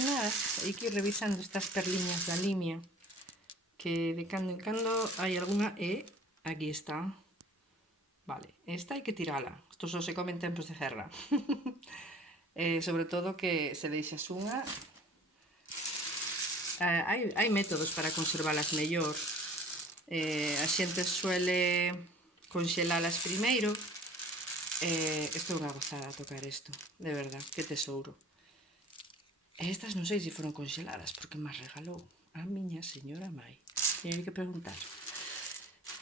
nada, hai que ir revisando estas perliñas da limia, que de cando en cando hai algunha e aquí está. Vale, esta hai que tirala, isto só se come en tempos de guerra. Sobre todo que se deixas unha, hai métodos para conservalas mellor. A xente suele conxelalas primeiro. Isto é unha gozada tocar isto, de verdad, que tesouro. Estas non sei se foron conxeladas porque me as regalou a miña señora mai. Teño que preguntar.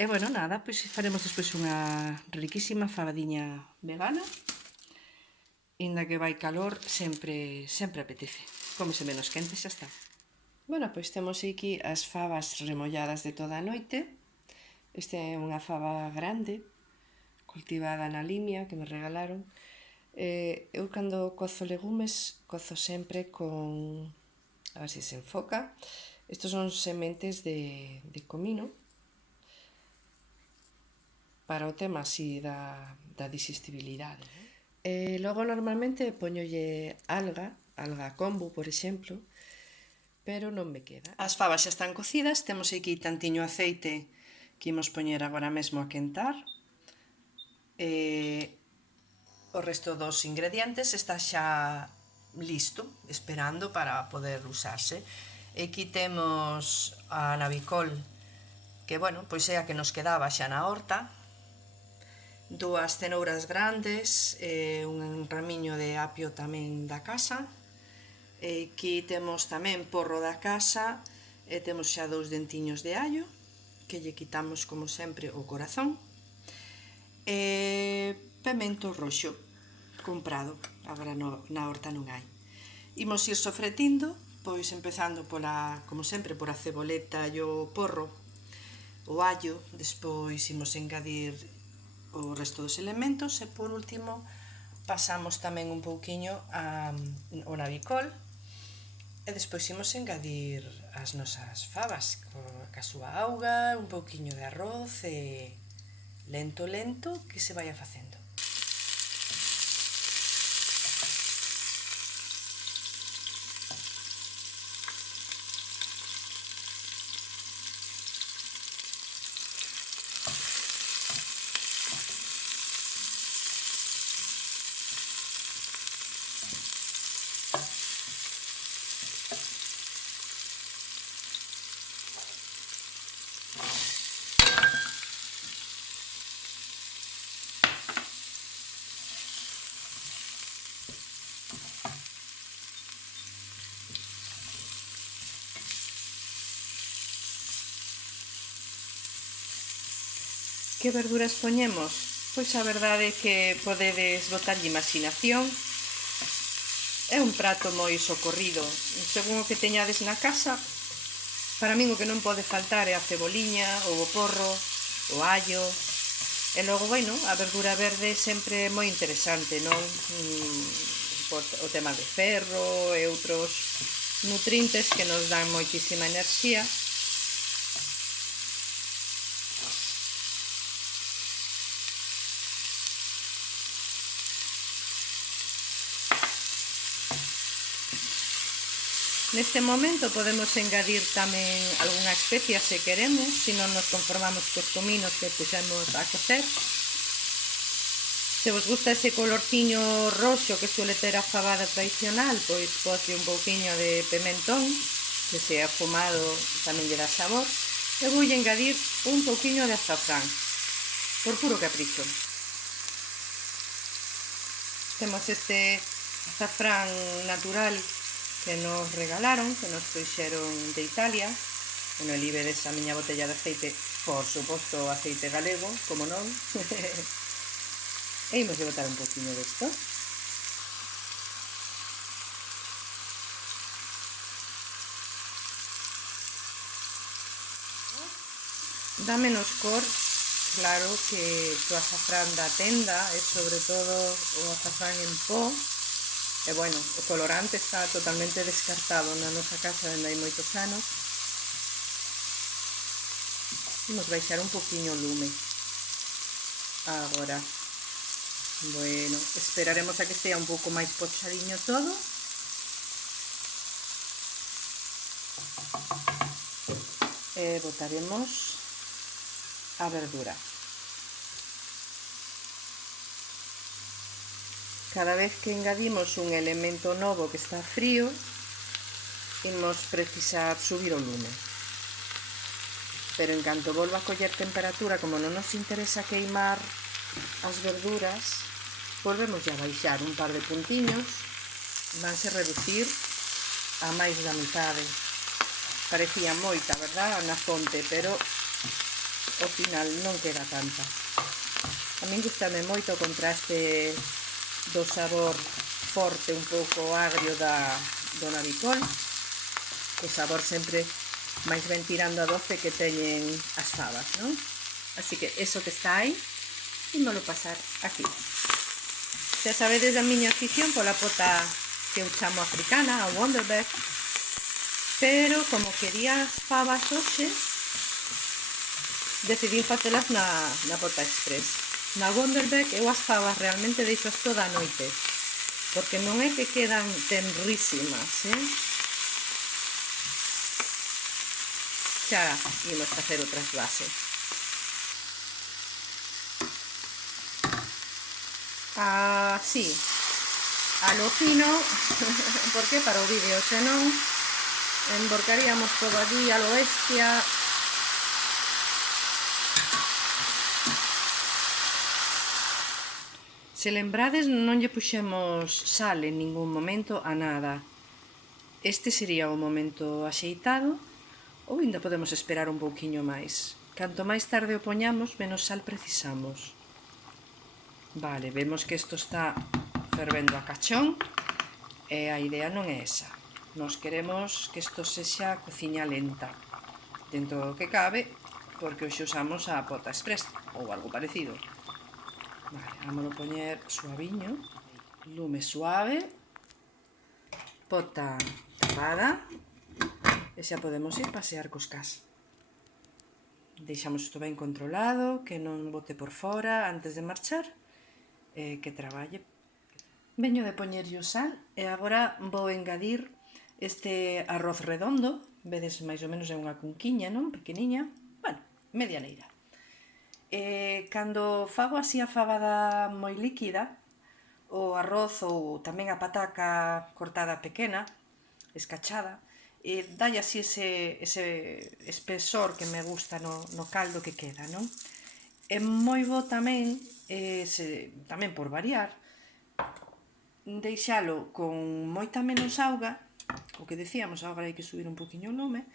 E bueno, nada, pois faremos despois unha riquísima fabadiña vegana. Inda que vai calor, sempre apetece. Cómese menos quente, xa está. Bueno, pois temos aquí as fabas remolladas de toda a noite. Esta é unha faba grande, cultivada na Limia, que me regalaron. Eu cando cozo legumes, cozo sempre con... A ver se se enfoca. Estos son sementes de comino, para o tema así da digestibilidade. Logo normalmente poñolle alga kombu, por exemplo, pero non me queda. As fabas xa están cocidas, temos aquí tantiño aceite que imos poñer agora mesmo a quentar. O resto dos ingredientes está xa listo, esperando para poder usarse. Aquí temos a navicol, que, bueno, pois é a que nos quedaba xa na horta, dúas cenouras grandes, un ramiño de apio tamén da casa. Aquí temos tamén porro da casa, e temos xa 2 dentiños de allo, que lle quitamos, como sempre, o corazón. Pemento roxo, comprado, agora na horta non hai. Imos ir sofretindo, pois empezando pola, como sempre, por a ceboleta e o porro, o allo, despois imos engadir o resto dos elementos e por último pasamos tamén un pouquiño o navicol e despois imos engadir as nosas fabas ca súa auga, un pouquiño de arroz e lento que se vaya facendo. Que verduras poñemos? Pois a verdade é que podedes botarlle imaginación. É un prato moi socorrido, según o que teñades na casa. Para min o que non pode faltar é a ceboliña, ou o porro, o allo. E logo, bueno, a verdura verde sempre é moi interesante, non? O tema de ferro e outros nutrientes que nos dan moitísima enerxía. Neste momento podemos engadir tamén algunha especia se queremos, se non nos conformamos cos cominos que puxemos a cocer. Se vos gusta ese colorciño roxo que suele ter a fabada tradicional, pois poslle un pouquiño de pimentón, que se afumado tamén lle dá sabor, e voulle engadir un pouquiño de azafrán, por puro capricho. Temos este azafrán natural que nos regalaron, que nos trouxeron de Italia. Bueno, ali vedes a miña botella de aceite, por suposto aceite galego, como non. E imos de botar un poquinho desto. Dá menos cor, claro, que o azafrán da tenda, e sobre todo o azafrán en pó. E bueno, o colorante está totalmente descartado na nosa casa dende hai moitos anos. Imos baixar un poquinho o lume. Agora, bueno, esperaremos a que estea un pouco máis pochadiño todo. e botaremos a verdura. Cada vez que engadimos un elemento novo que está frío, imos precisar subir o lume. Pero en canto volva a coller temperatura, como non nos interesa queimar as verduras, volvemos a baixar un par de puntiños, vanse reducir a máis da mitade. Parecía moita, verdad, na fonte, pero ao final non queda tanta. A min gustame moito o contraste do sabor forte, un pouco agrio do navicol, o sabor sempre máis ben tirando a doce que teñen as fabas, non? Así que eso que está aí, ímolo pasar aquí. Xa sabedes da miña afición pola pota que eu chamo africana, a Wonderberg, pero como quería as fabas hoxe, decidí facelas na pota express. Na Wonderberg eu as fabas realmente deixoas toda a noite, porque non é que quedan tenrísimas, Xa imos facer o trasvase. Así, a lo fino, porque para o vídeo, senón emborcaríamos todo allí a lo bestia. Se lembrades, non lle puxemos sal en ningún momento a nada. Este sería o momento axeitado, ou ainda podemos esperar un pouquiño máis. Canto máis tarde o poñamos, menos sal precisamos. Vale, vemos que isto está fervendo a cachón, e a idea non é esa. Nos queremos que isto sexa cociña lenta, dentro do que cabe, porque hoxe usamos a pota express, ou algo parecido. Vale, vámonos poñer suaviño, lume suave, pota tapada, e xa podemos ir pasear cos cas. Deixamos isto ben controlado, que non bote por fora antes de marchar, e que traballe. Veño de poñerlle o sal e agora vou engadir este arroz redondo, vedes máis ou menos é unha cunquiña, non? Pequeniña, bueno, medianeira. Cando fago así a fabada moi líquida, o arroz ou tamén a pataca cortada pequena, escachada, dalle así ese espesor que me gusta no caldo que queda, non? É moi bo tamén, tamén por variar, deixalo con moita menos auga, o que decíamos, agora hai que subir un poquinho o lume,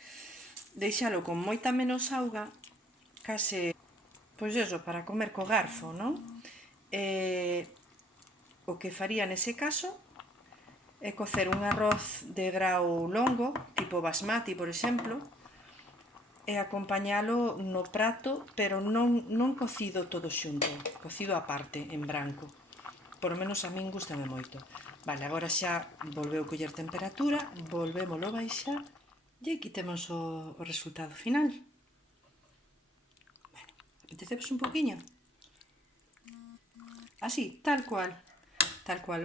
deixalo con moita menos auga, case, pois eso, para comer co garfo, non? O que faría nese caso é cocer un arroz de grau longo, tipo basmati, por exemplo, e acompañalo no prato, pero non cocido todo xunto, cocido aparte, en branco. Por lo menos a min gustame moito. Vale, agora xa volveu coller temperatura, volvémolo baixar, e aquí temos o resultado final. Bueno, apetecemos un poquinho? Así, tal cual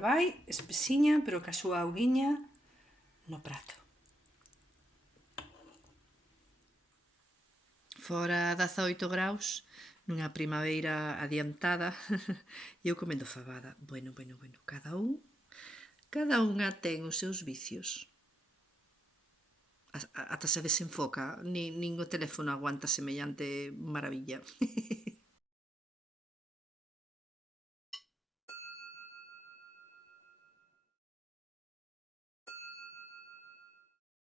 vai, espesiña, pero ca súa auguiña no prato. Fora 18 graus, nunha primavera adiantada, e eu comendo fabada. Bueno, cada unha ten os seus vicios. Ata se desenfoca, nin o teléfono aguanta semellante maravilla.